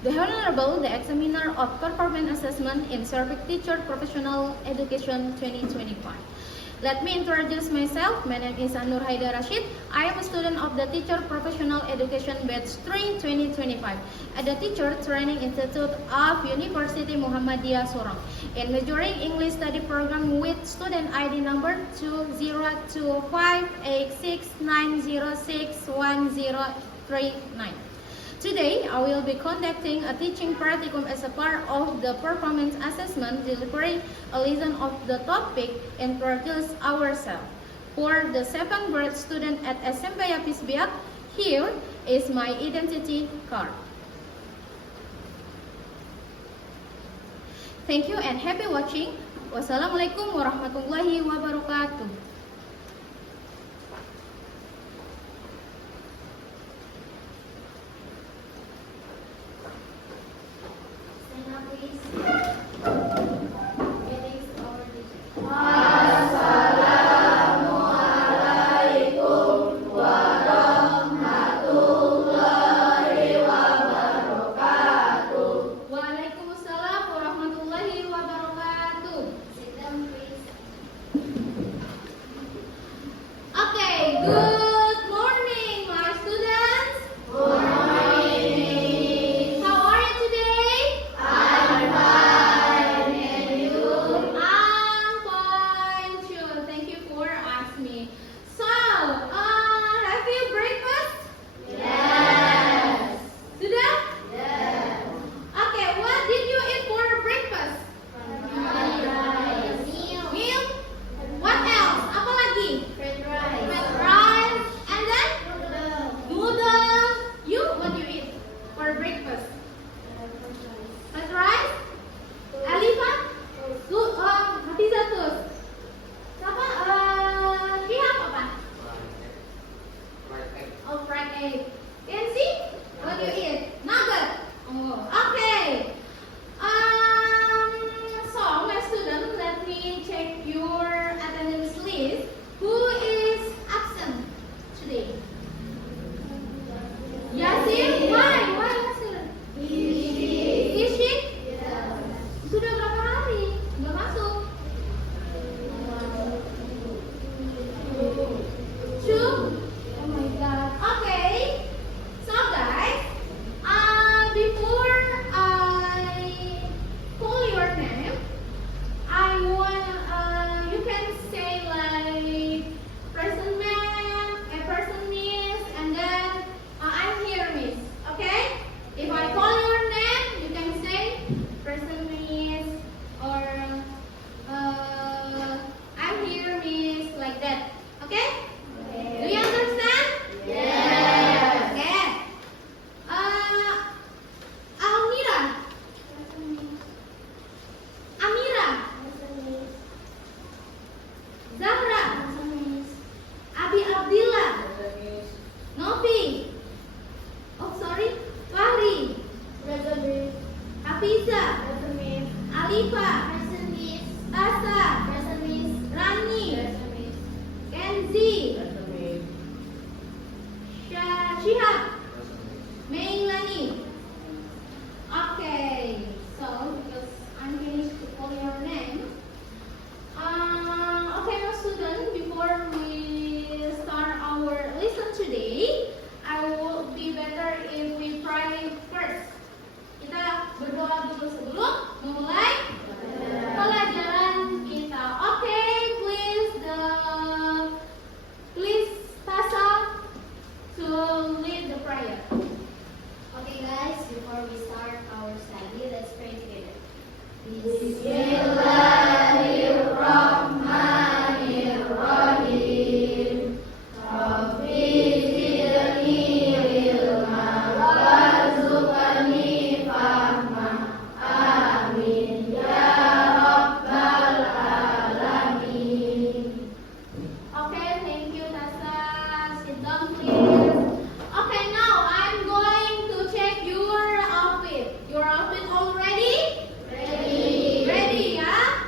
The Honorable, the Examiner of Performance Assessment in Service Teacher Professional Education 2025. Let me introduce myself. My name is Anur Haidar Rashid. I am a student of the Teacher Professional Education Batch 3 2025 at the Teacher Training Institute of University Muhammadiyah Sorong in majoring English Study Program with student ID number 202586906139. Today, I will be conducting a teaching practicum as a part of the performance assessment, delivering a lesson of the topic introduce ourselves. For the 7th grade student at SMP Yapis Biak, here is my identity card. Thank you and happy watching. Wassalamualaikum warahmatullahi wabarakatuh. Your outfit all ready? Ready. Ready, ya?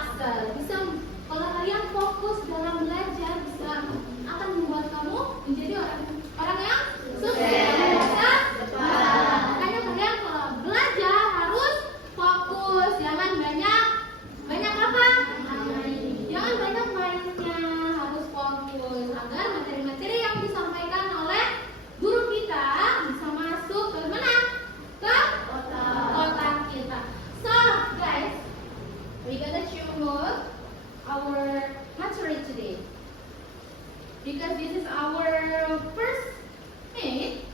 Axel. Bisa, kalau kalian fokus dalam belajar, bisa akan membuat kamu menjadi orang yang sukses. Makanya kalian kalau belajar harus fokus, jangan banyak apa? Jangan banyak mainnya, harus fokus agar materi-materi yang disampaikan oleh guru kita bisa masuk ke mana? Ke otak kita. So guys, we gonna choose our material today because this is our first meet.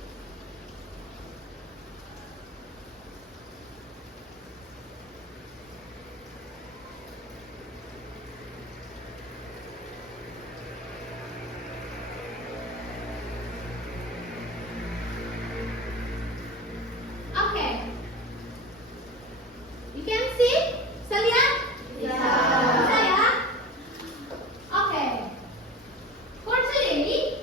Okay, you can see, bisa lihat? Bisa ya? Okay, for today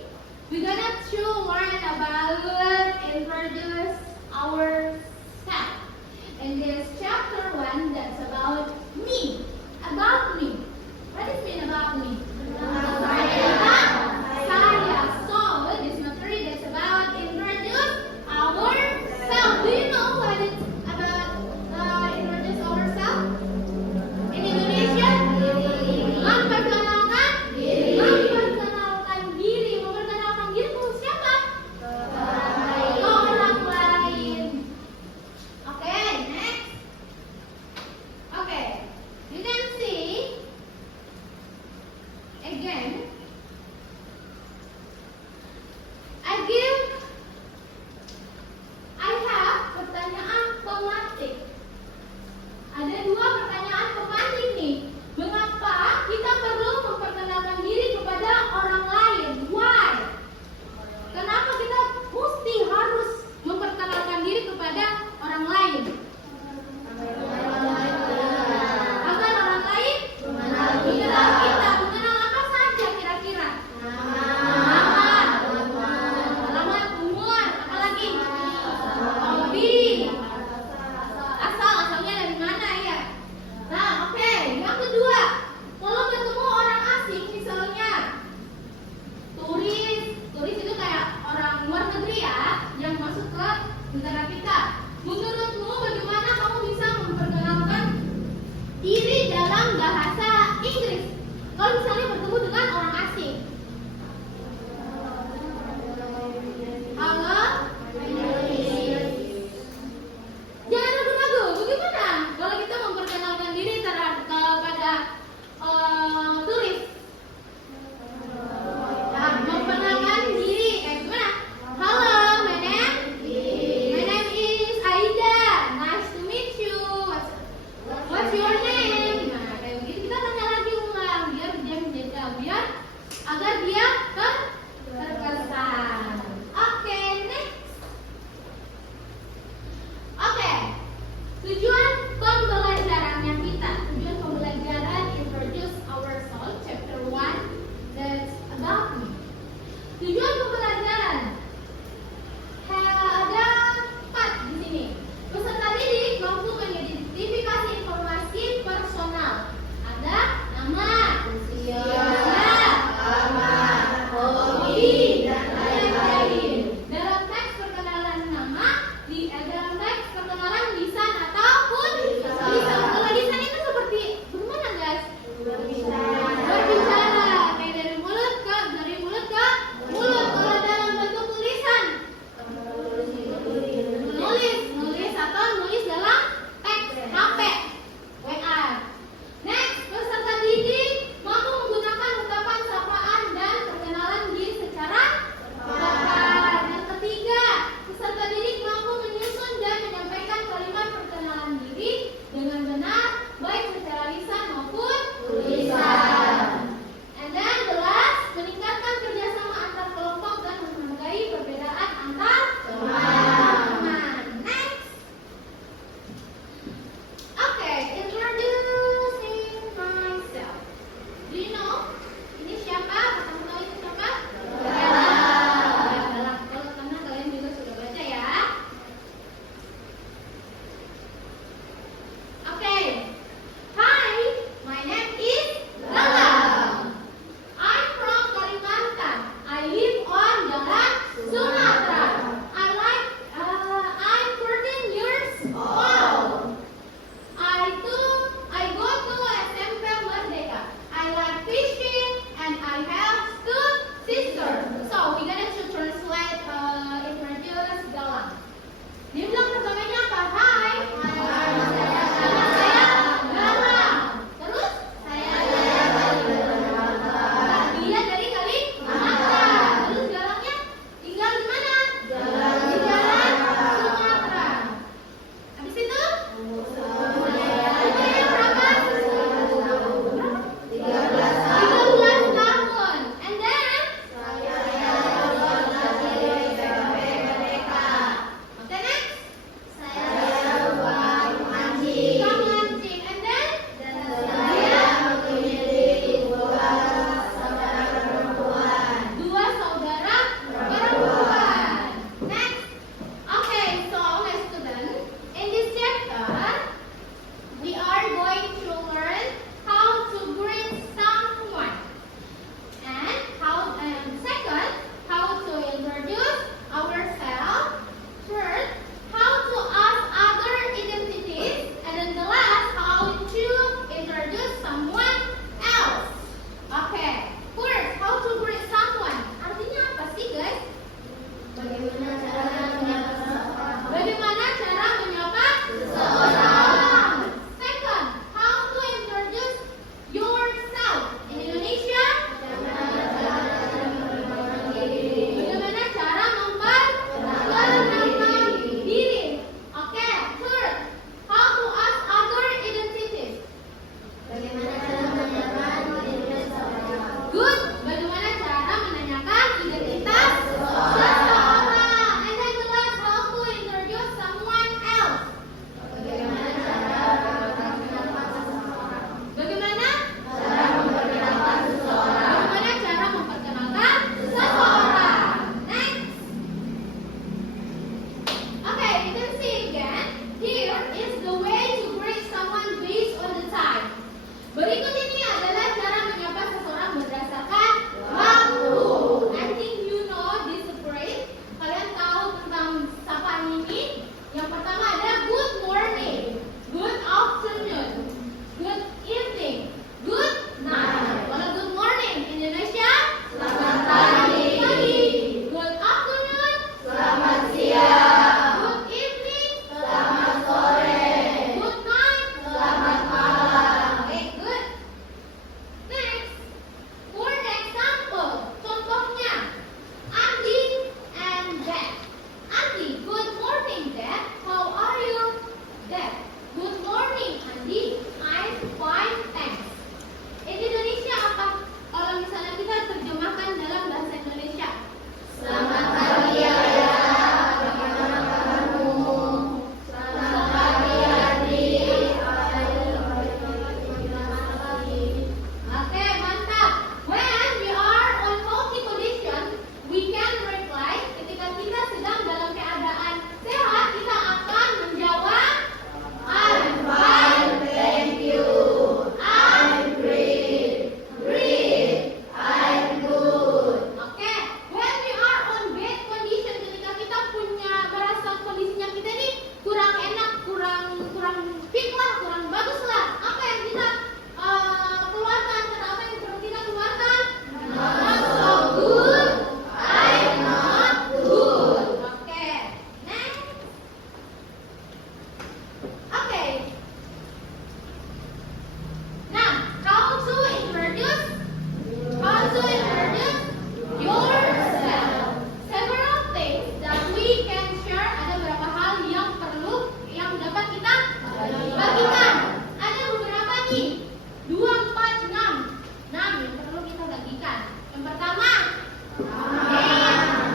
nih. 2, 4, 6. 6 yang perlu kita bagikan. Yang pertama,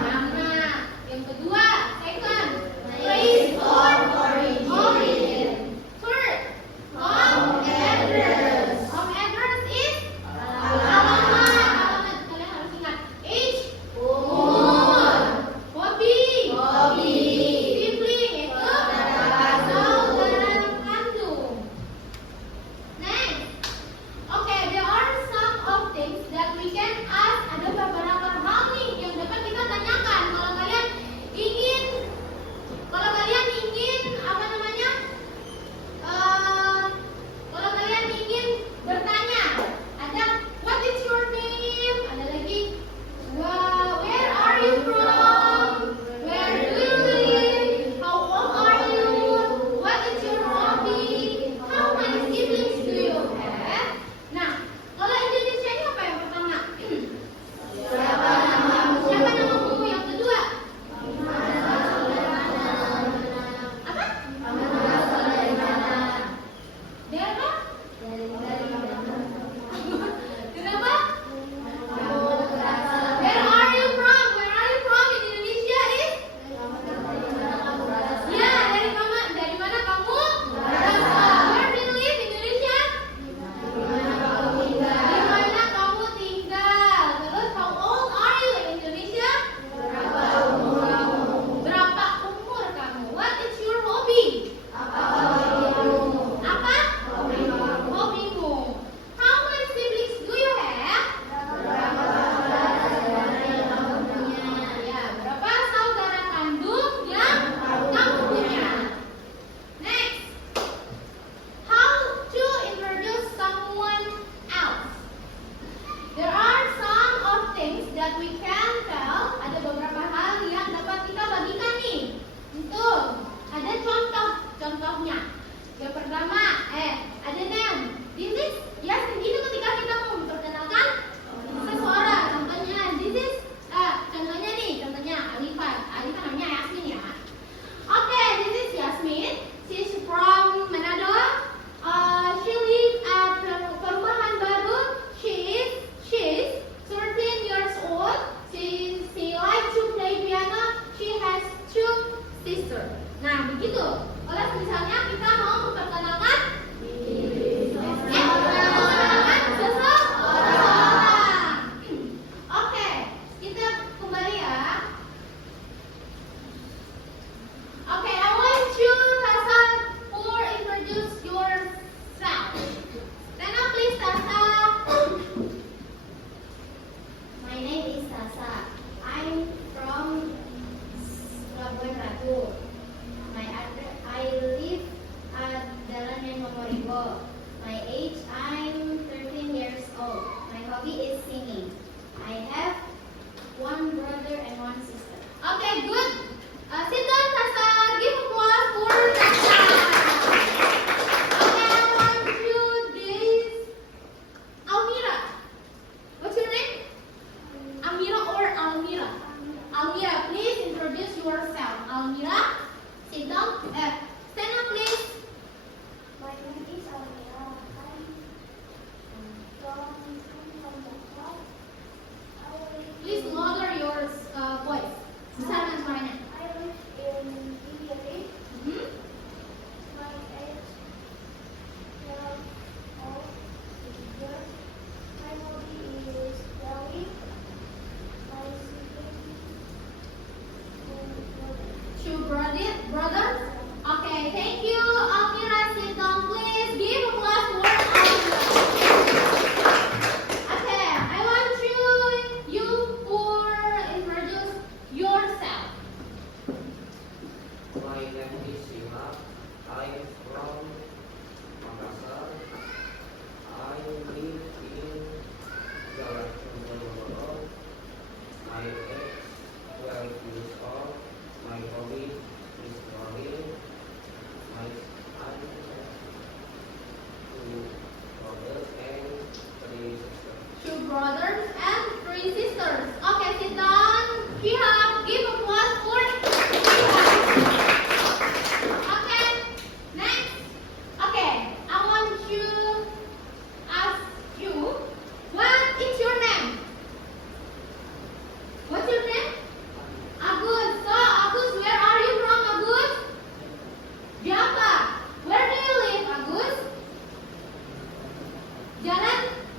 nama. Yang kedua, second, place of origin. Third, home address. Home address is alamat. Alamat kalian harus ingat. Age, umur. Hobi. Sibling itu saudara kandung. Next. Okay, there are some of things that we can ask. Ada beberapa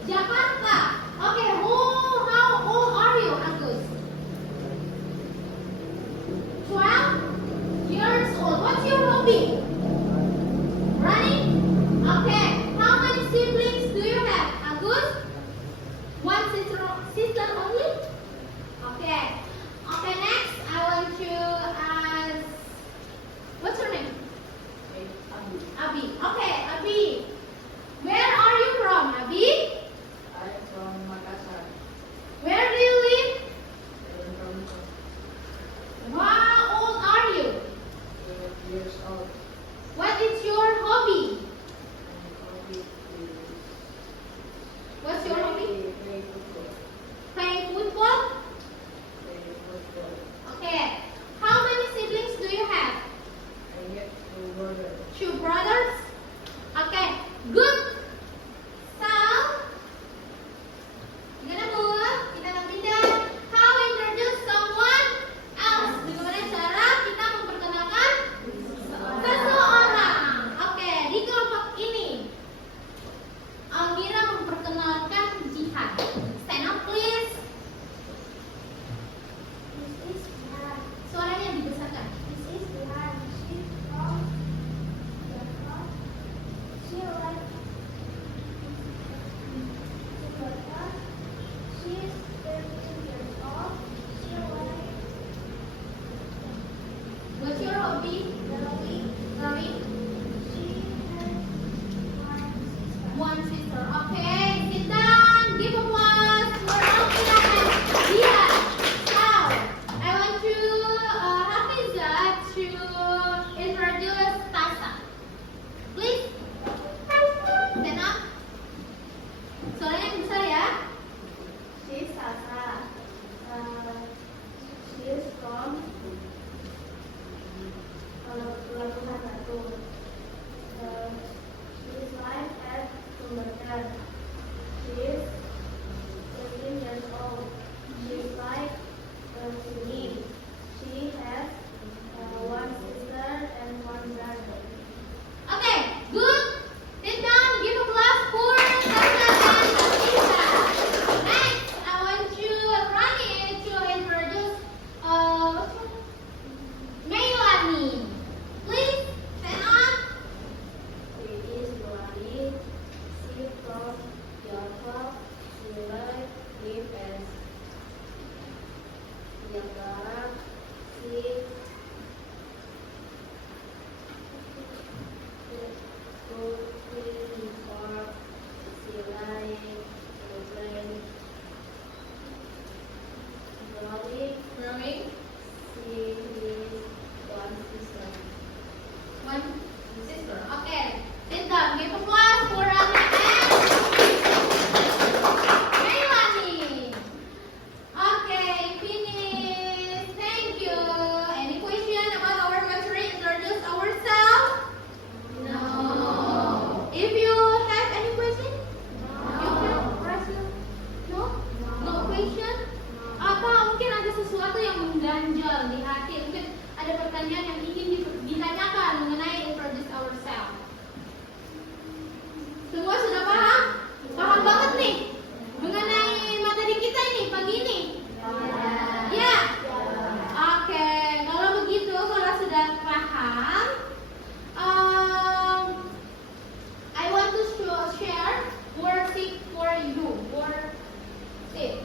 Jakarta. Okay, how old are you, Agus? 12 years old. What's your hobby? Running? Okay. How many siblings do you have, Agus? One sister only? Okay. Okay, next I want to ask, what's your name? Abi. Okay, Abi. Where are you from, Abi? I'm from Makassar. Where do you live? How old are you? 12 years old. What is your hobby? My hobby is What's your hobby? play football. Playing football? Play football. Okay. How many siblings do you have? I get to border. 2 brothers? Okay. Good. So, gimana Bu? Kita akan pindah. How introduce someone else? Bagaimana cara kita memperkenalkan seseorang? Oke, di kelompok ini Almira memperkenalkan Jihan. Stand up please. Suaranya dibesarkan. What's your hobby? Rowing? One sister. Okay, sit down. Give applause for Almira and Jihan. Now, I want to Hafiza to introduce Tasa. Please. Stand up. Suaranya yang besar ya. She's Sasa. She's from Pelabuhan Batu. She's live at Sumberkan. She's 13 years old. She's like singing. She has one sister and one brother. Okay, good. Sit down. Give applause for Tasa and Hafiza. Next, I want you, Rani, to introduce what's your name? Meilani. Please stand up. She is Luani. She's from Java. She live as Jakarta. She cooking for she like playing drawing. Rowing. She is one sister. One sister. Okay. Sit down. Give applause for Rani and Meilani. Okay, finish. Thank you. Any question about our material? Introduce ourselves? No. If you have any question? You can press your- No? No question? Apa mungkin ada sesuatu yang mengganjal di hati? Mungkin ada pertanyaan yang ingin ditanyakan mengenai introduce ourselves. Semua sudah paham? Paham banget nih mengenai materi kita ini pagi ini? Ya. Oke, kalau begitu, kalau sudah paham, I want to share worksheet for you. Worksheet.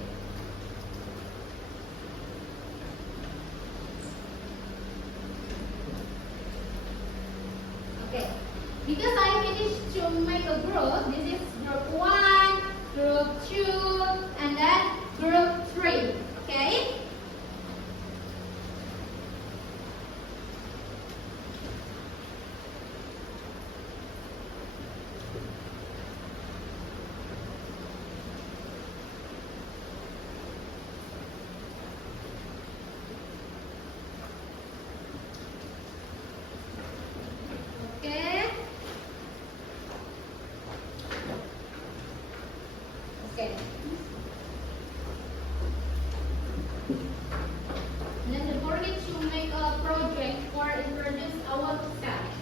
Okay. Because I finished to make a group, this is group 1, group 2, and then group 3. Okay? Okay. Okay. And then don't forget to make a project or introduce ourselves.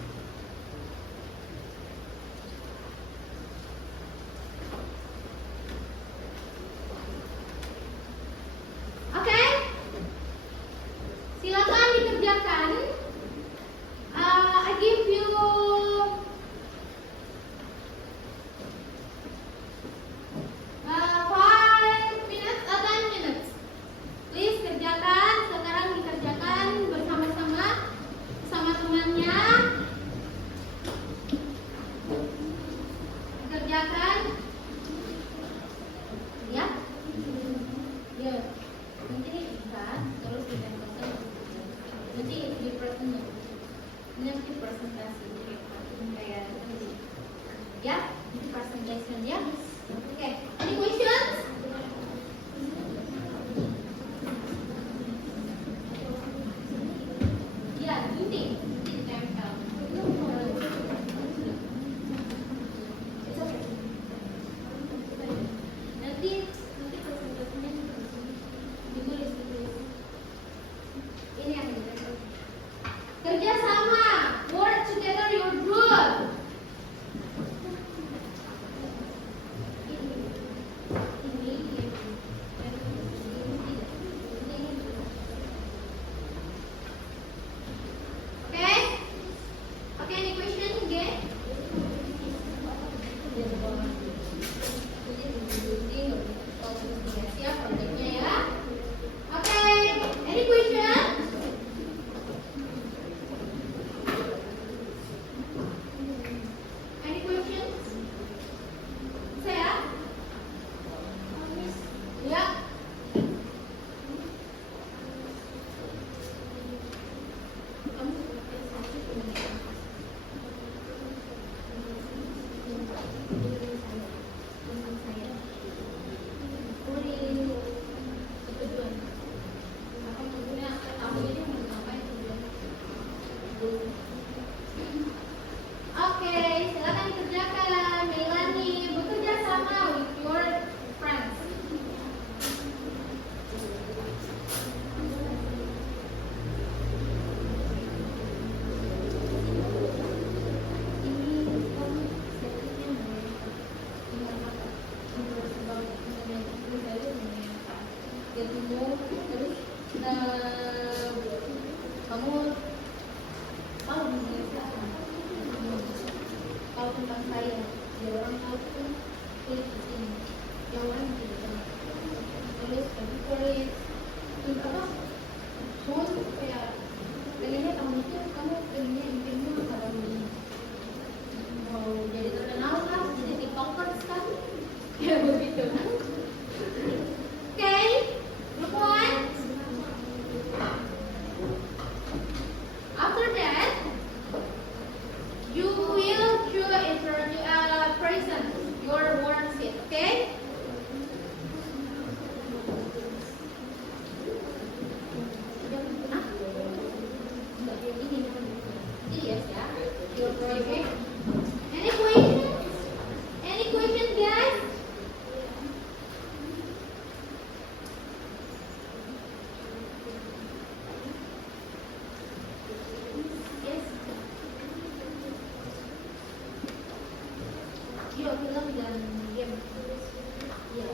kerjakan. Ya. Ya. Nanti diikat, terus ditempelkan. Nanti nanti presentasi kayak nanti. Ya, ini presentation ya. Oke, any questions? Ya, ini ditempel. Nanti presentasinya ditulis. Ini yang ditempel. Kerja sama, work together, you're good. Okay, any question again? Siap proyeknya ya. Okay, any question? Any questions? Saya? Ya. Oke, silakan dikerjakan. Melanie, bekerja sama with your friends. Terus kamu tahu tahu tentang saya, dia orang tahu pun tulis di sini, yang orang tidak tahu tulis apa soal kayak pengennya tahun itu kamu pengennya interview kalau mau jadi terkenal kan, jadi tiktokers kan, kayak begitu. Okay, group one. After that, you will present your worksheet, okay? Yes, ya. Your project. Any questions? Any questions, guys? Yes. Yuk, film dan game. Iya.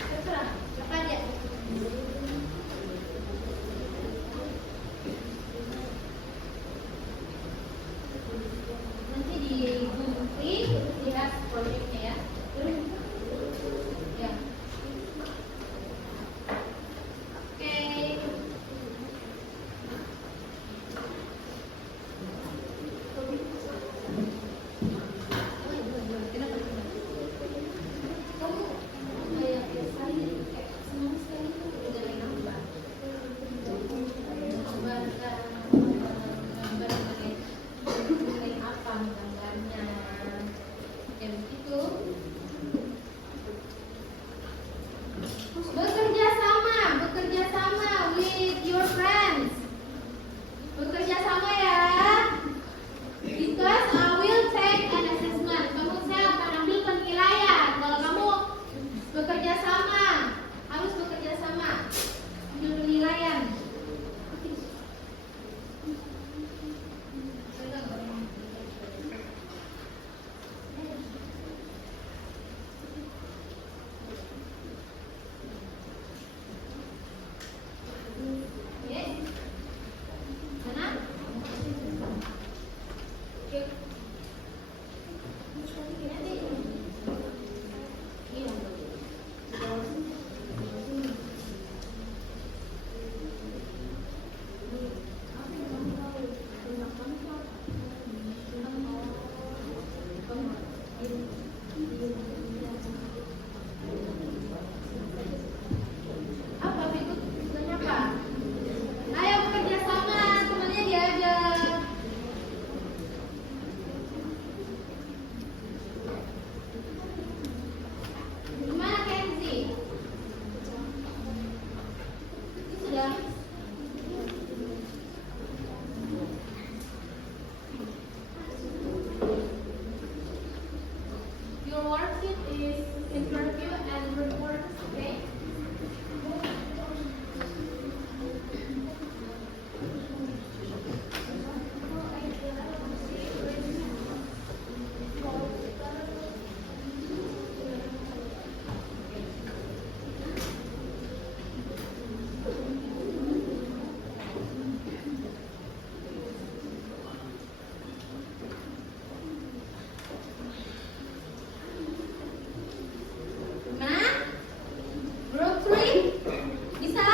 Terserah, apa aja. Nanti di Google Meet lihat proyeknya ya. Ya. Oke. Kamu kayak biasa ini kayak senang sekali mengenai apa? Gambar mengenai apa gambarnya? Kayak begitu. Apa berikut tugasnya apa? Ayo bekerja sama, temannya diajak. Gimana Kenzi? Ini sudah. Your worksheet is interview and report, okay? Gimana? Group 3? Bisa?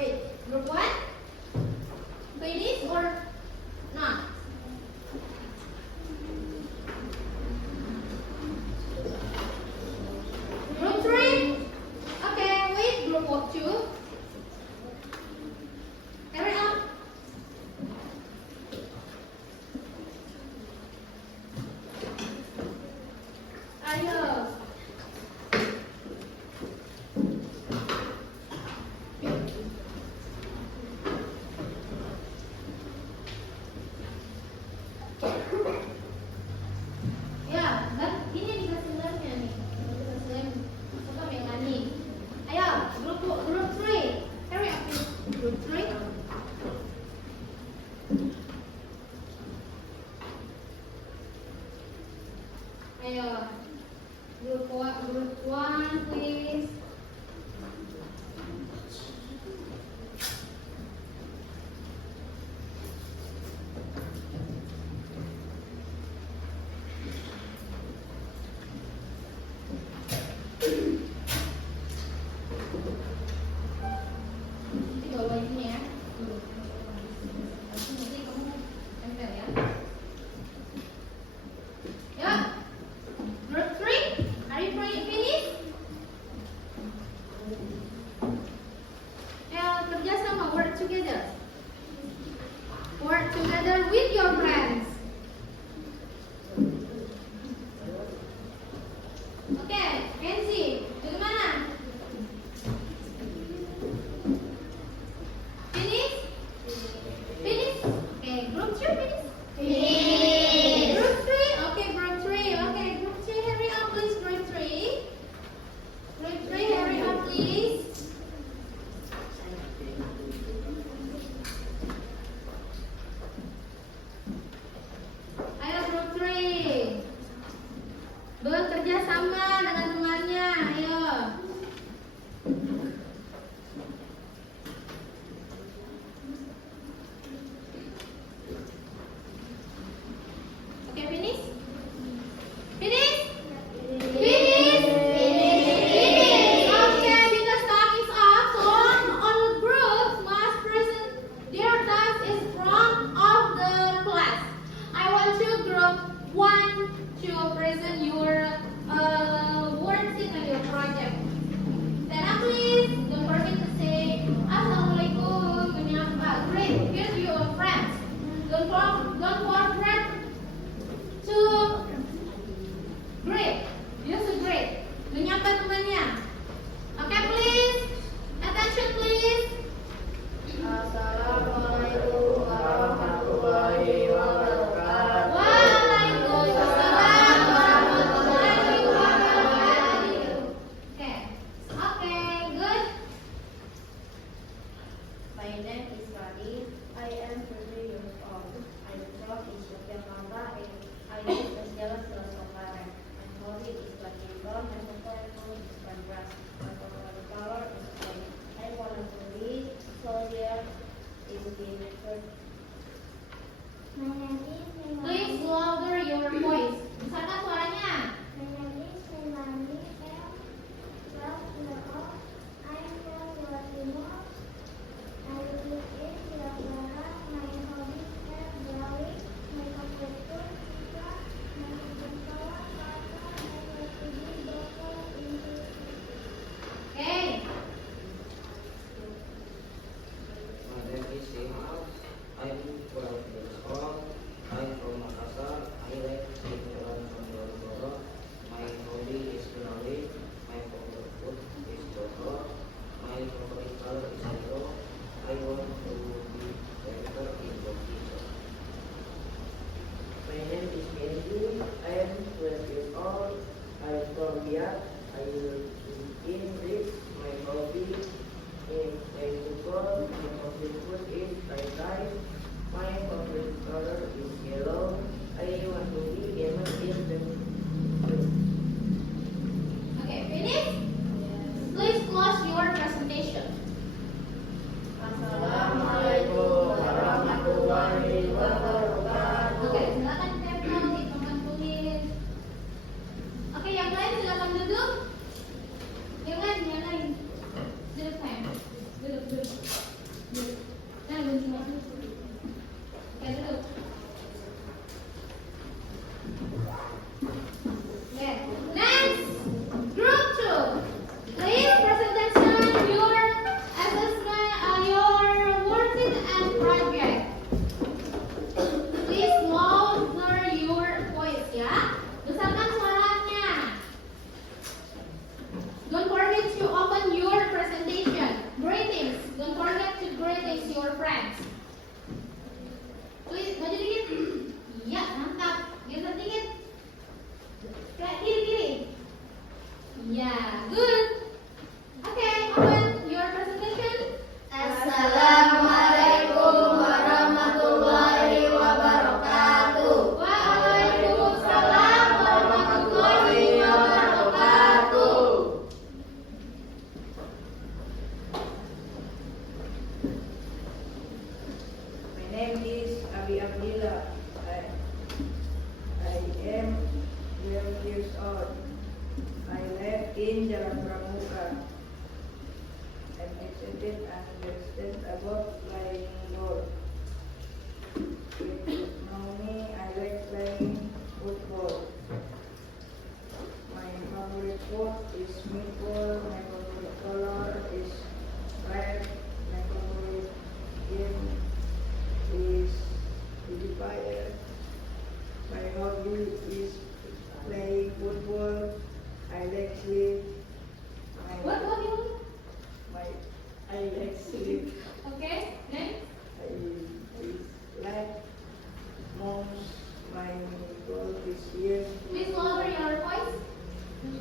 wait. Group 1? Finish or not? Group 3? Okay, wait. Group 2? Carry on. Ayo. Ya, dan ini dikasih lemnya nih. Dikasih lem. Coba Melani. Ayo, group 3. Carry on. Group 3. Ayo. Group 1, please. Nanti bawa ini ya. Nanti kamu tempel ya. Ya. Group 3, are you finished? Kerja sama, work together. Work together with your friends. Oke, Kenzie, bagaimana? Finish? Finish? Okay, group 2 finish? Finish. Group 3? Okay, group 3. Okay, group 3, hurry up please, group 3. Group 3, hurry up please. Ayo group 3. Bekerja sama dengan temannya, ayo. Oke, finish? Finish? Finish? Okay, because time is up, so all groups must present their task in front of the class. I want you group 1 to present your worksheet and your project. Stand up please. Don't forget to say Assalamualaikum. Menyapa. Great. Here's your friends. Don't forget to great. Use a great. Menyapa temannya. Okay, please. Attention, please. Assalamualaikum warahmatullahi wabarakatuh. Waalaikumsalam warahmatullahi wabarakatuh. Okay. Okay, good. My name is Rani. I am 3 years old. I'm from Yogyakarta and I live in Jalan Selesokaren. My hobby is badminton. My favorite food is fried rice. My favorite color is white. I want to be soldier in the network. My name is Melanie. Please louder your voice. Besarkan suaranya. My name is Melanie. I am 12 years old. I am from Jawa Timur. I live in Jakarta. My hobbies are drawing. My favorite food is pizza. My favorite color is purple. I want to be doctor in the Okay. My name is Imam. I'm 12 years old. I'm from Makassar. I like Jalan Sambal. My hobby is drawing. My favorite food is chocolate. My favorite color is yellow. I want to be better in the future. My name is Kenzie. I am 12 years old. I am from Biak. I will in Greek. My hobby is playing football. My favorite food is fried rice. My favorite color is yellow. I want to be gamer in the Okay, finish? Please close your presentation. Assalamualaikum warahmatullahi wabarakatuh. Oke, silakan tempel, hitungan tulis. Oke, yang lain silakan duduk. Yang lain. Duduk sayang. Duduk. Wassalamualaikum warahmatullahi wabarakatuh. Waalaikumsalam warahmatullahi wabarakatuh. My name is Abi Abdillah. I am 12 years old. I live in Jalan Pramuka. I'm excited and understand about flying ball. If you know me, I like playing football. My favorite sport is football. My favorite color is red. My favorite game is Free Fire. My hobby is playing football. I like sleep. What you? I like sleep. Okay, next. I like most my goal this year. Please lower your voice.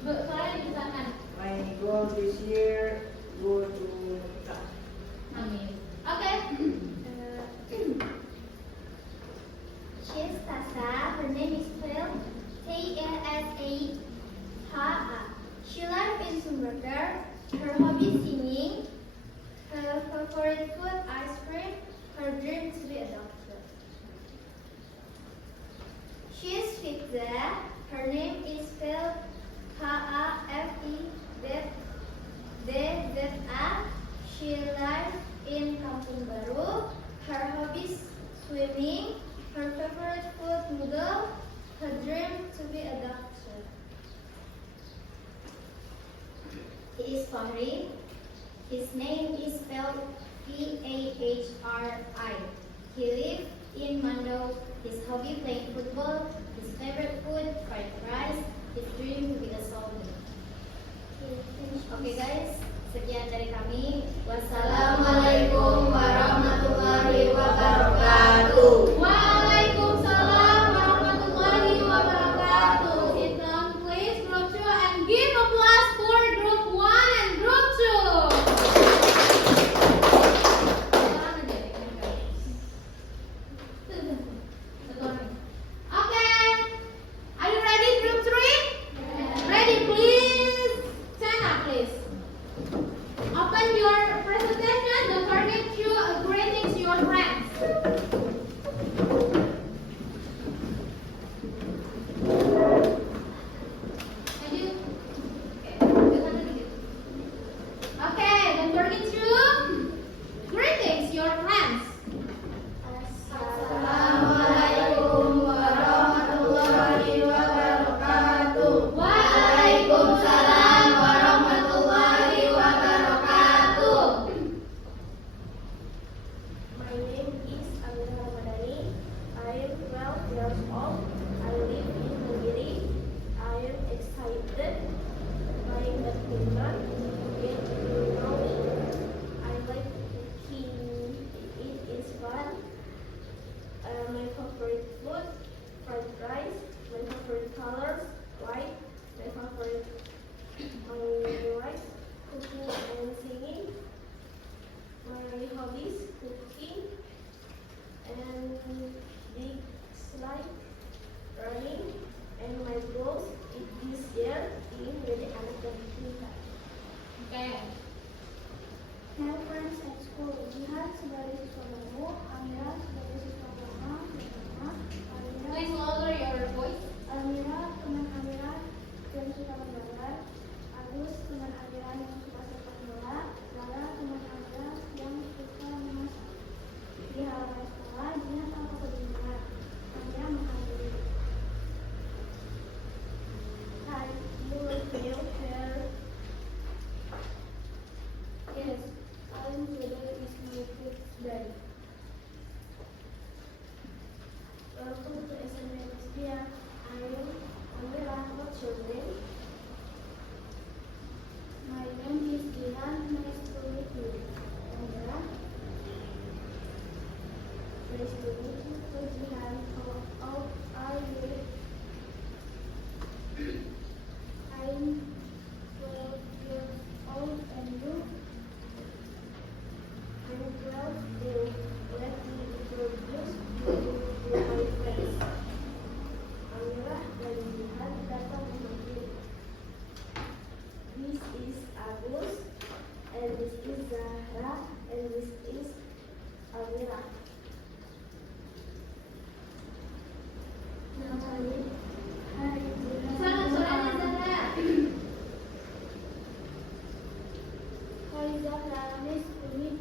Suara dibesarkan. My goal this year go to Mekah. Amin. Okay. She's Tasa. Her name is spelled T-A-S-A-H-A. She lives in Sumberger. Her hobby is singing. Her favorite food ice cream. Her dream to be a doctor. She is Fitza. Her name is spelled Hafidza. She lives in Kampung Baru. Her hobby is swimming. Her favorite food noodle. Her dream to be a doctor. He is Fahri. His name is spelled P-A-H-R-I. He lives in Mando. His hobby playing football. His favorite food fried rice. His dream to be a soldier. Oke guys, sekian dari kami. Wassalamualaikum warahmatullahi wabarakatuh. Waalaikumsalam warahmatullahi wabarakatuh. Sit down please, group 2, and give applause for group 1 and group 2. Okay. Are you ready, group 3? Ready, please. Stand up, please. Open your presentation. Don't forget to greetings to your friends. Lanjut. Okay, don't forget to greetings to your friends. Assalamualaikum warahmatullahi wabarakatuh. Waalaikumsalam warahmatullahi wabarakatuh. My name is Amir Ramadhani. I am 12 years old. I live in Mandiri. I am excited by badminton. If you know me, I like cooking. It is fun. My favorite food, fried rice. My favorite colors, white. My favorite rice, cooking and singing. My hobbies, cooking and big slide, running, and my goals is this year in menjadi anak yang pintar. Okay. My friends at school. Jihan sebagai siswa baru, Amira sebagai siswa lama, Please lower your voice. Almira teman Amira yang suka menggambar, Agus teman Amira yang suka sepak bola, Lara teman Amira yang suka memasak. Di halaman sekolah, Jihan tampak kebingungan. Amira menghadiri. Hi, you will feel here. Yes, today is my fifth day. Welcome to SMN Media. I am Amira. What's your name? My name is Jihan. Nice to meet you. Amira. Nice to meet you too, Jihan. How old are you? I'm 12 years old and you? I'm 12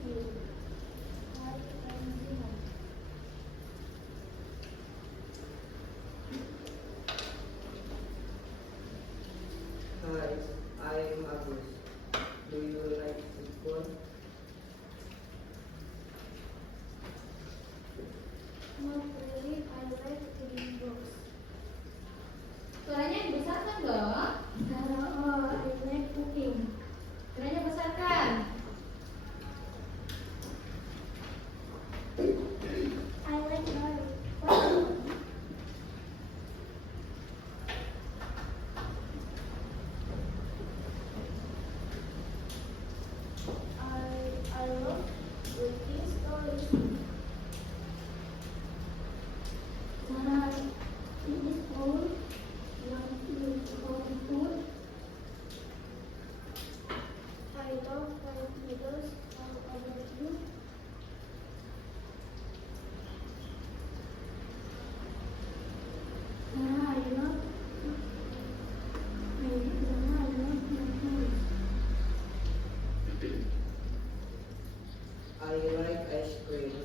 you. I am Zina. Hi, I am Agus. Do you like football? Not really, I like reading books. Suaranya dibesarkan dong. I like cooking. Suaranya besarkan. I like drawing. I love reading stories. Sarah, in this poem, want to about food. I love fried noodles. How about you? Sarah, I love I like ice cream.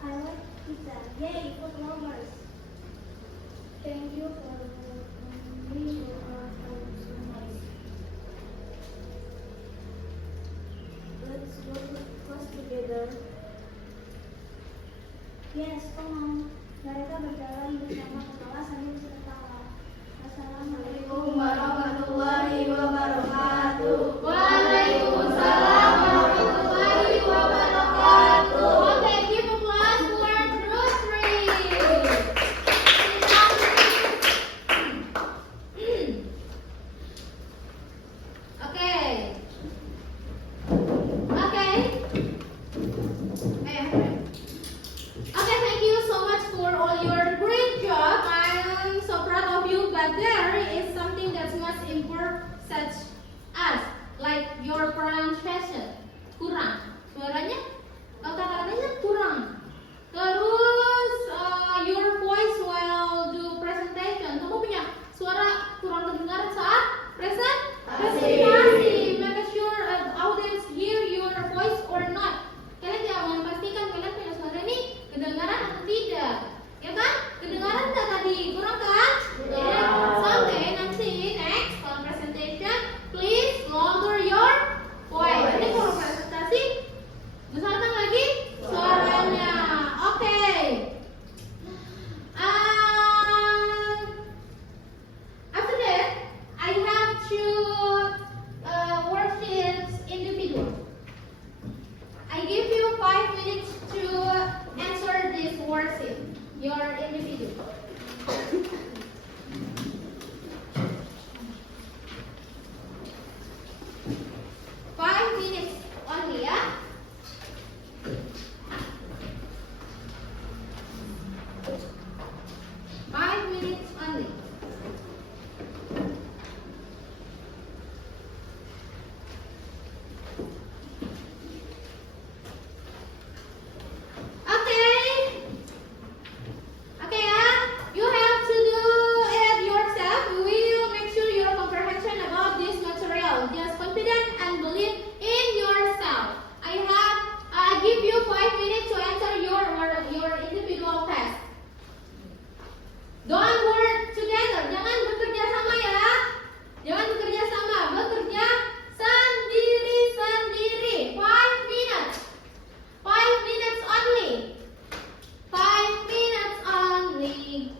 I like pizza. Yay, food lovers. Thank you for me. You are all so nice. Let's go to class together. Yes, come on. Mereka berjalan bersama kepala sambil tertawa. Assalamualaikum warahmatullahi wabarakatuh. Waalaikumsalam warahmatullahi wabarakatuh. Okay, give applause for grocery. Okay. Okay. Okay, thank you so much for all your great job. I'm so proud of you, but there is something that's much important such as like your pronunciation. Kurang. Suaranya kata-katanya kurang. Terus your voice while do presentation. Kamu punya suara kurang terdengar saat presentasi. Make sure audience hear your voice or not. Kalian jangan memastikan kalian punya suara ini kedengaran atau tidak. Ya kan? Kedengaran nggak tadi? Kurang kan? Ya. Oke, nanti next kalau presentation, please lower your voice. Jadi kalau presentasi besarkan lagi suaranya. Oke. After that, I have two worksheets individual. I give you 5 minutes to answer this worksheet. Your individual. 5 minutes only, ya. Five minutes only. Okay. Okay, you have to do it yourself. We will make sure your comprehension about this material. Just confident and believe in yourself. I give you 5 minutes to answer your individual test. Don't work together. Jangan bekerja sama ya. Jangan bekerja sama. Bekerja sendiri-sendiri. 5 minutes. 5 minutes only. 5 minutes only.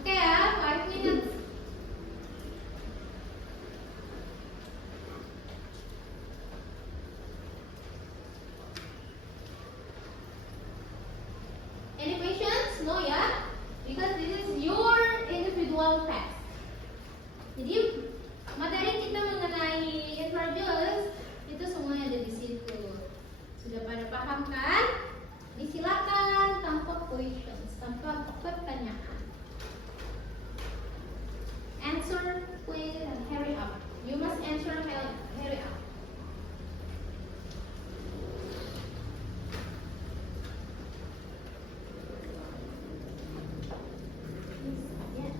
Oke ya, 5 minutes. Any questions? No ya? Because this is your individual test. Jadi materi kita mengenai introduce itu semuanya ada di situ. Sudah pada paham kan? Disilakan tanpa questions, tanpa pertanyaan. Answer, please, and hurry up. You must answer, hurry up. Yeah.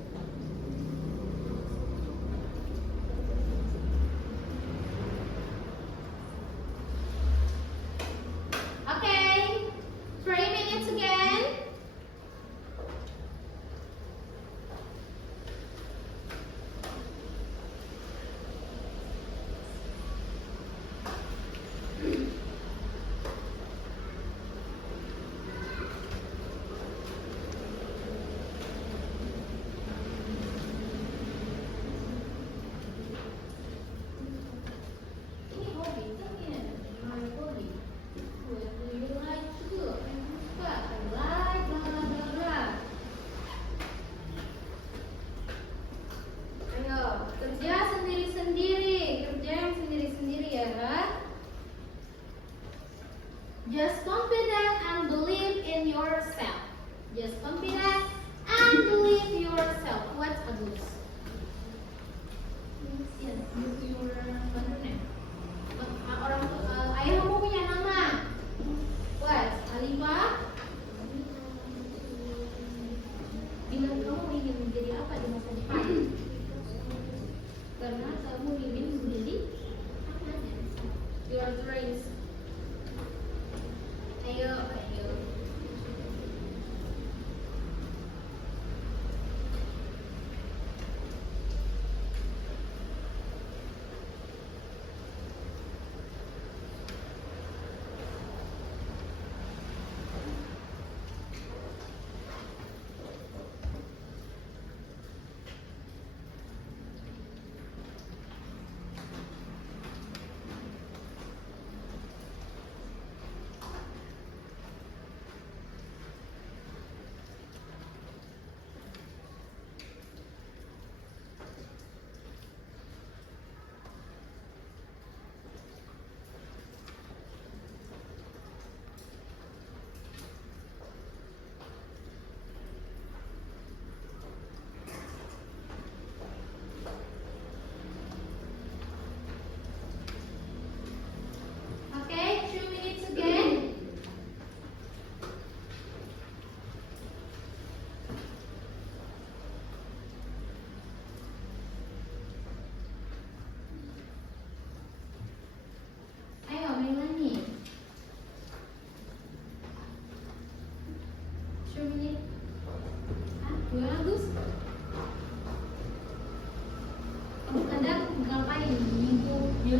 ngapain minggu di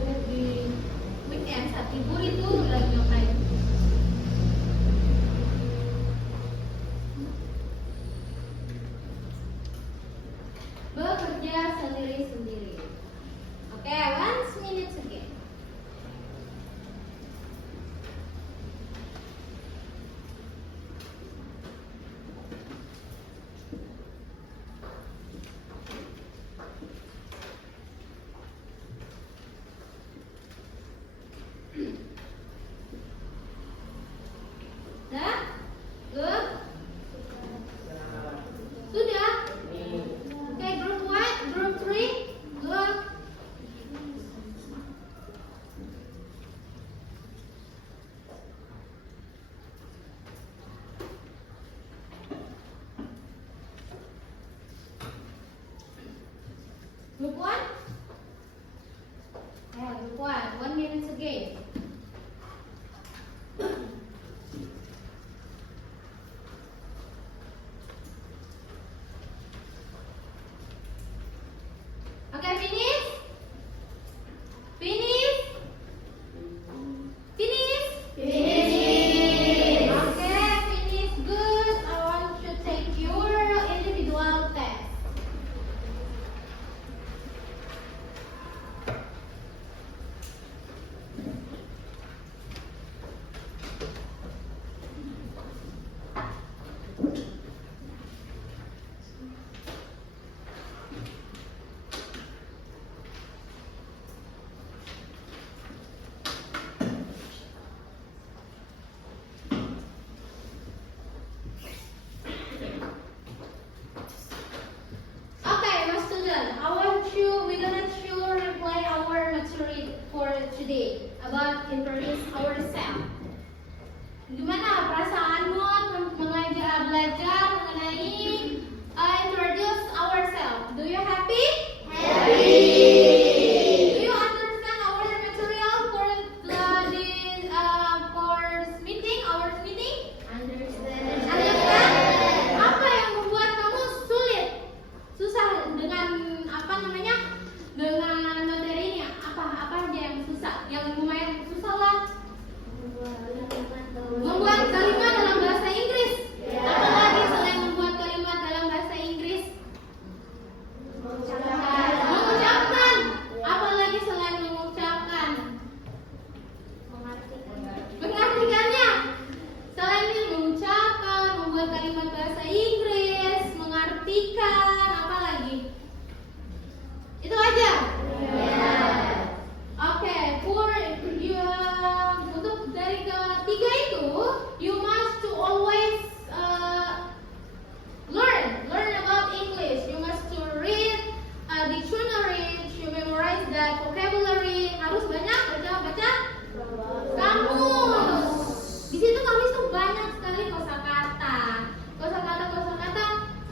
weekend saat libur itu lagi ngapain? Bekerja sendiri-sendiri. Oke, 1 minute again. Dah? Good? Sudah? Oke, group 1, group 3, good. Group 1? Group 1, 1 minute again. Okay, finish? Finish? Finish? Finish. Okay, finish. Good. I want you to take your individual test. Okay, my student, we're gonna reply our material for today about introduce ourselves. Gimana perasaanmu belajar mengenai introduce ourselves? Do you happy? Happy. Do you understand our material for meeting? Our meeting? Understand. Understand? Apa yang membuat kamu sulit? Susah dengan dengan materinya? Apa aja yang susah? Yang lumayan susah lah. Membuat kalimat dalam bahasa Inggris. Apalagi selain membuat kalimat dalam bahasa Inggris? Mengucapkan. Apalagi selain mengucapkan? Mengartikannya. Selain ini mengucapkan, membuat kalimat bahasa Inggris, mengartikan, apa lagi? Itu aja. Oke, untuk dari ketiga itu, you must to always learn about English. You must to read a dictionary, to memorize the vocabulary. Harus banyak baca kamus. Di situ kamus tuh banyak sekali kosakata. Kosakata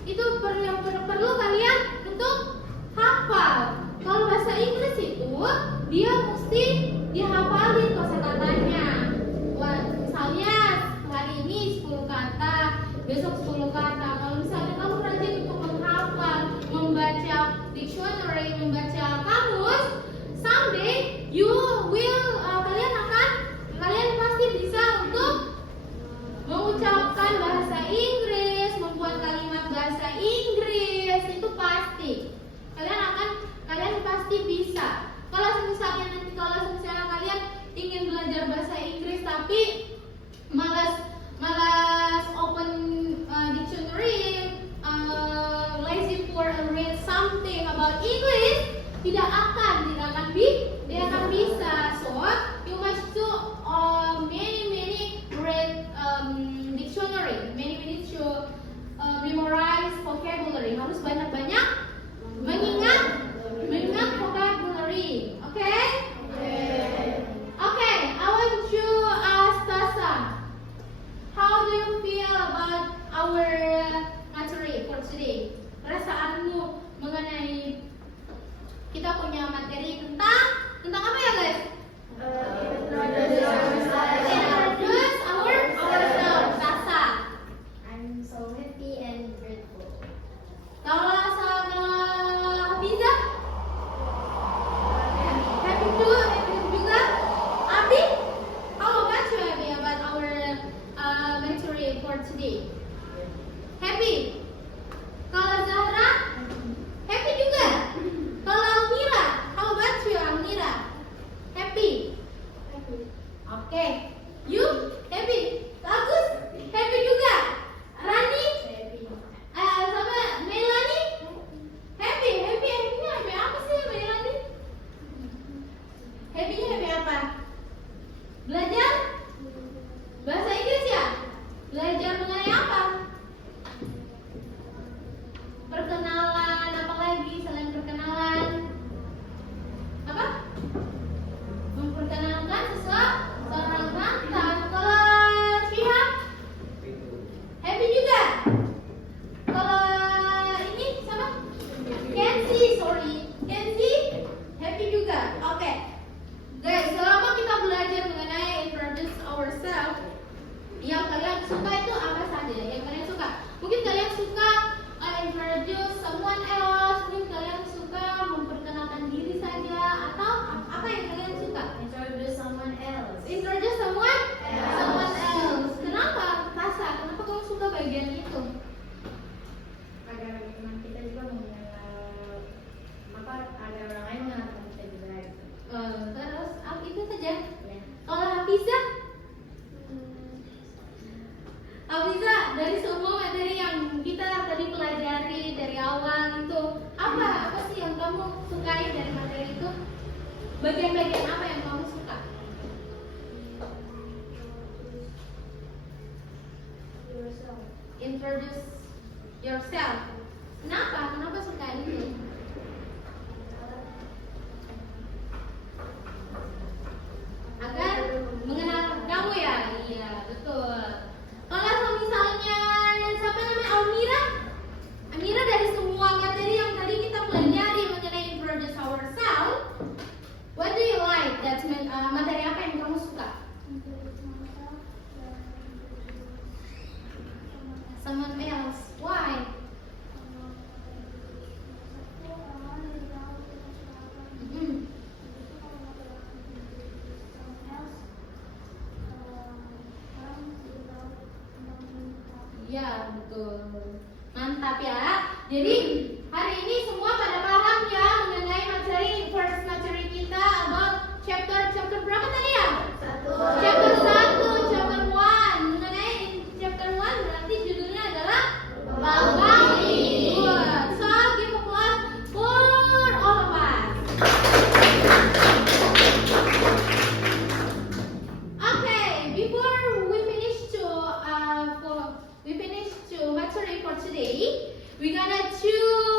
itu perlu kalian untuk hafal. Kalau bahasa Inggris itu dia mesti dihafalin kosakatanya. Misalnya hari ini 10 kata, besok 10 kata. Kalau misalnya kamu rajin untuk menghafal, membaca dictionary, membaca kamus, someday kalian pasti bisa untuk mengucapkan bahasa Inggris, membuat kalimat bahasa Inggris, itu pasti. Kalian pasti bisa. Kalau misalnya kalian ingin belajar bahasa Inggris tapi malas open dictionary, lazy for read something about English, tidak akan bisa. So you must do many read dictionary, many to memorize vocabulary. Harus banyak mengingat vocabulary. Okay? Okay, I want to ask Tasa, how do you feel about our materi for today? Perasaanmu mengenai kita punya materi tentang apa ya guys? Introduce ourselves. Tasa. I'm so happy and grateful. Kalau Hafiza? Bagian-bagian apa yang kamu suka? Yourself. Introduce yourself. Kenapa? Kenapa suka itu? Agar mengenal kamu ya? Iya, betul. Kalau misalnya siapa namanya Almira? Amira, dari semua materi yang tadi kita pelajari mengenai introduce ourselves, what do you like? That's materi apa yang kamu suka? Introduce myself. Someone else. Why? Mm. Ya, betul. Mantap ya. Jadi hari ini semua pada paham ya mengenai materi first materi kita about chapter berapa tadi ya? Chapter 1, chapter 1. Mengenai chapter 1 berarti judulnya adalah Babaki. Good. So give applause for all of us. Okay, before we finish to material for today, we're gonna choose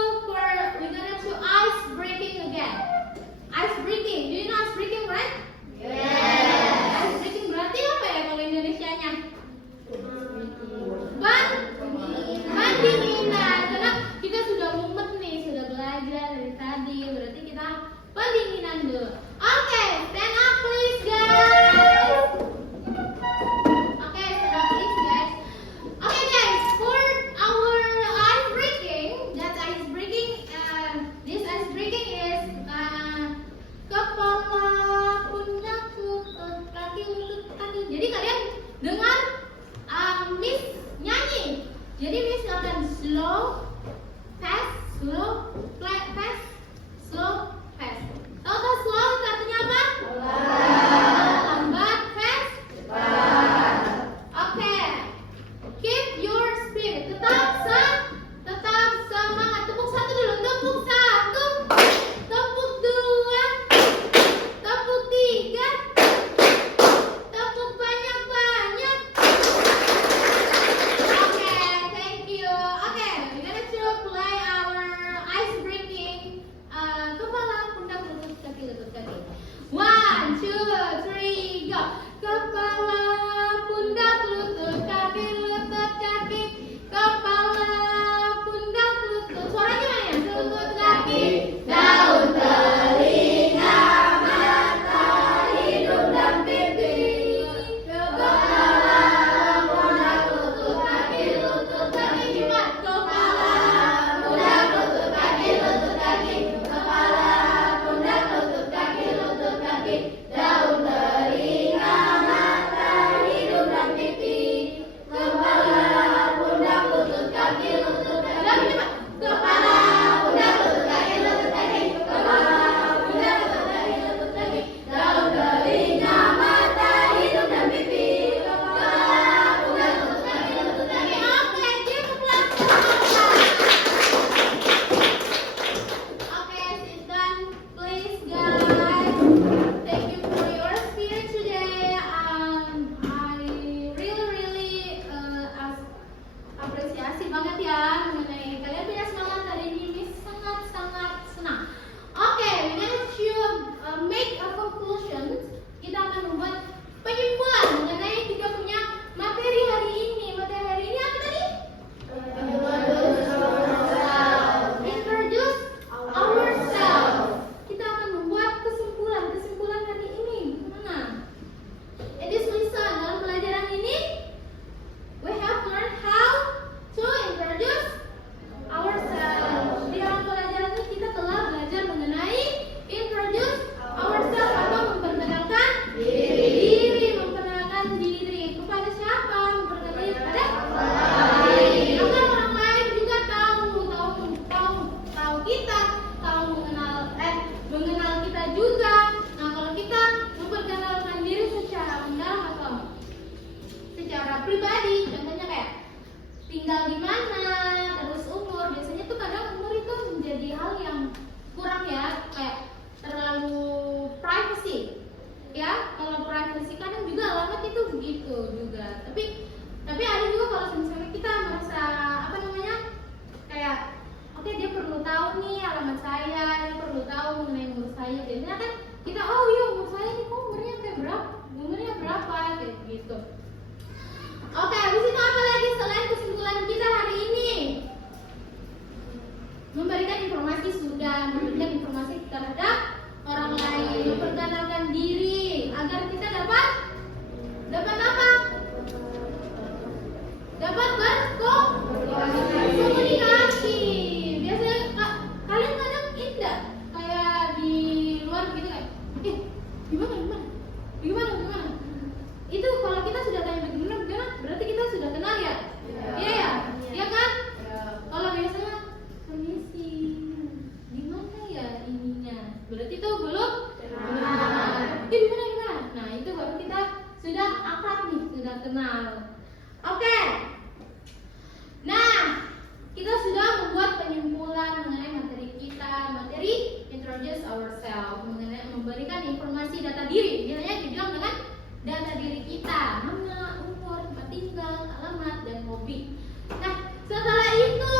introduce ourselves, memberikan informasi data diri. Biasanya dibilang dengan data diri kita, nama, umur, tempat tinggal, alamat, dan hobi. Nah, setelah itu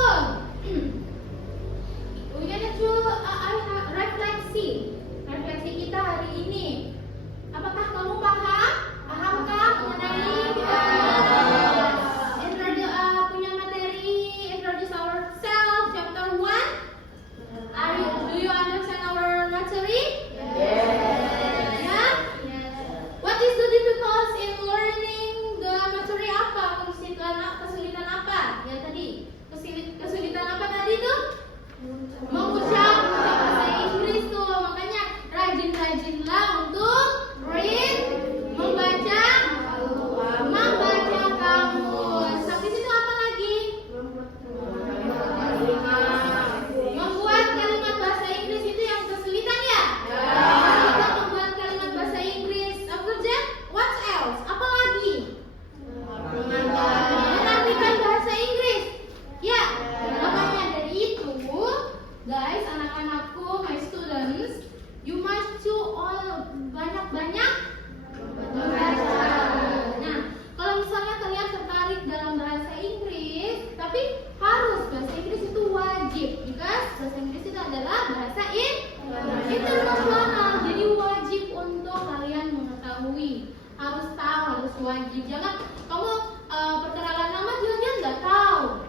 we gonna do refleksi kita hari ini. Apakah kamu paham? Pahamkah mengenai punya materi introduce ourselves chapter 1? Do you understand our material? Yeah? What is the difficult in learning the material? Apa? Kesulitan apa? Ya tadi. Kesulitan apa tadi tuh? Mengucap bahasa Inggris tuh. Makanya rajin-rajinlah untuk read, membaca kamus. Habis itu apa lagi? Membuat kalimat bahasa Inggris itu yang kesulitan ya? Kita membuat kalimat bahasa Inggris. Kemudian what else? Apa lagi? Mengartikan bahasa Inggris. Ya, makanya dari itu, guys, anak-anakku, my students, you must to all banyak-banyak membaca. Nah, kalau misalnya kalian tertarik dalam bahasa Inggris, tapi harus bahasa Inggris itu wajib, because bahasa Inggris itu adalah bahasa internasional. Jadi wajib untuk kalian mengetahui, harus tahu, harus wajib. Jangan kamu perkenalan nama jangan nggak tahu.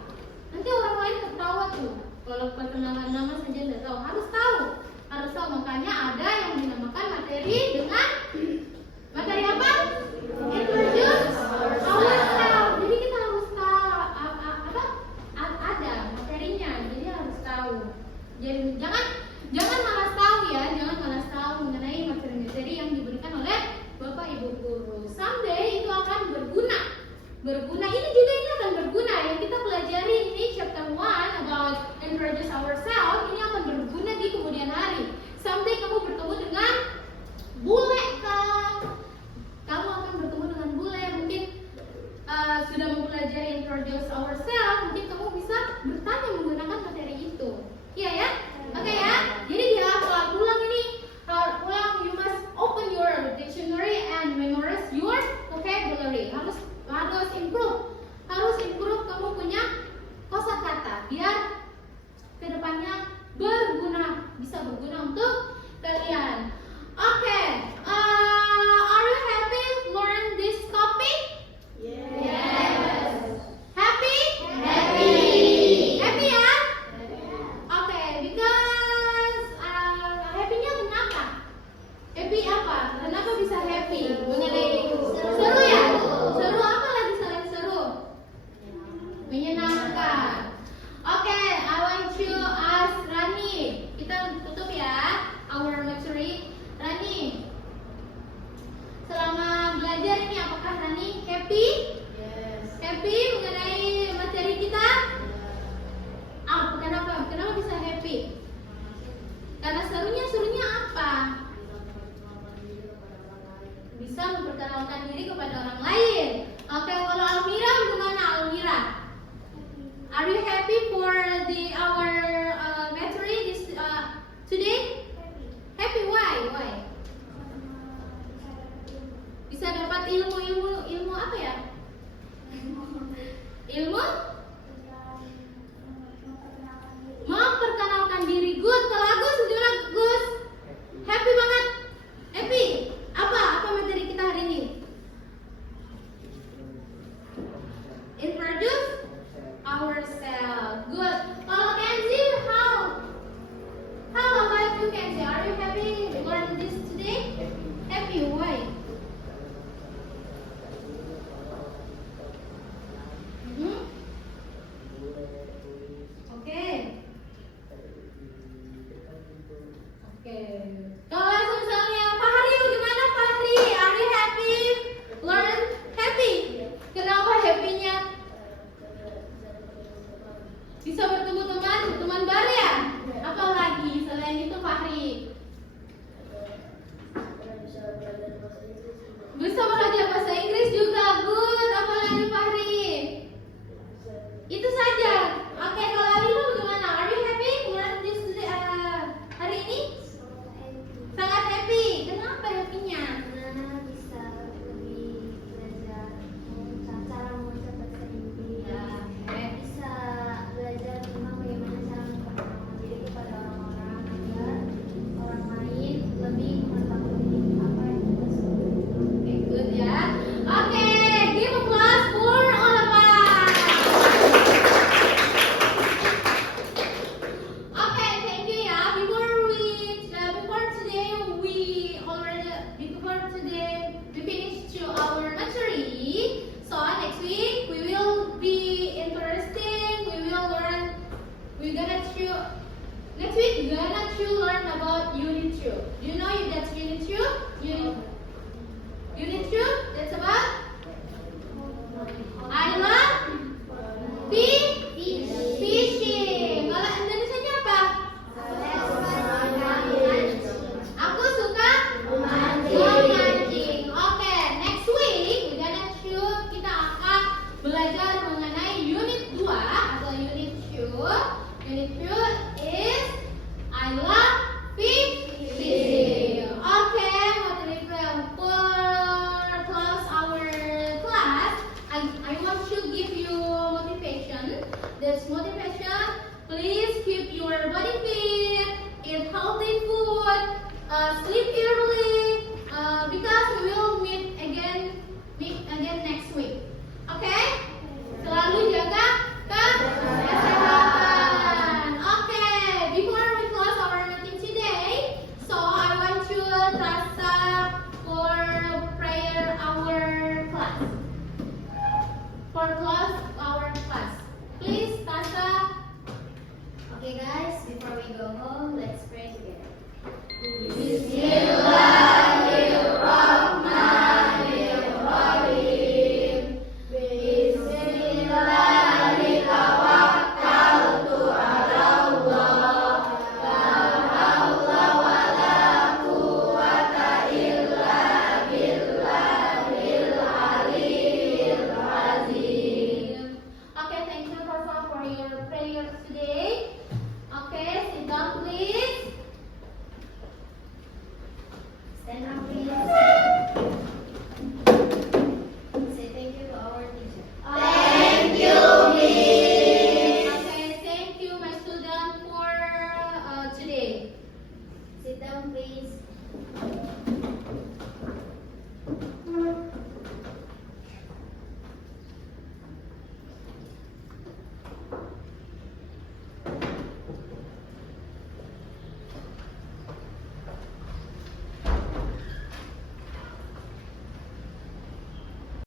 Nanti orang lain ketawa tuh. Kalau perkenalan nama saja nggak tahu, harus tahu. Makanya ada yang dinamakan materi dengan materi apa? Introduce ourselves. Jadi kita harus tahu ada materinya. Jadi harus tahu. Jadi jangan malas tahu ya, jangan malas tahu mengenai materi-materi yang diberikan oleh Bapak Ibu guru. Someday itu akan berguna. Ini akan berguna yang kita pelajari ini chapter 1 about introduce ourselves, ini akan berguna di kemudian hari. Someday kamu bertemu dengan bule kan? Kamu akan bertemu dengan bule, mungkin sudah mempelajari introduce ourselves, mungkin kamu bisa bertanya menggunakan materi itu. Iya ya? Oke ya? Jadi dia pulang ini, you must open your dictionary and memorize your vocabulary. Harus improve kamu punya kosakata biar kedepannya bisa berguna untuk kalian. Oke, are you happy learn this topic? Yes. Happy ya? Oke, because happy-nya kenapa? Happy apa? Kenapa bisa happy? Mengenai seru ya? Seru apa lagi selain seru? Menyenangkan. Oke, I want to ask Rani. Kita tutup ya our materi. Rani, selama belajar ini apakah Rani happy? Yes. Happy mengenai materi kita? Kenapa? Kenapa bisa happy? Karena serunya apa? Bisa memperkenalkan diri kepada orang lain. Oke, kalau Almira, gimana Almira? Are you happy for our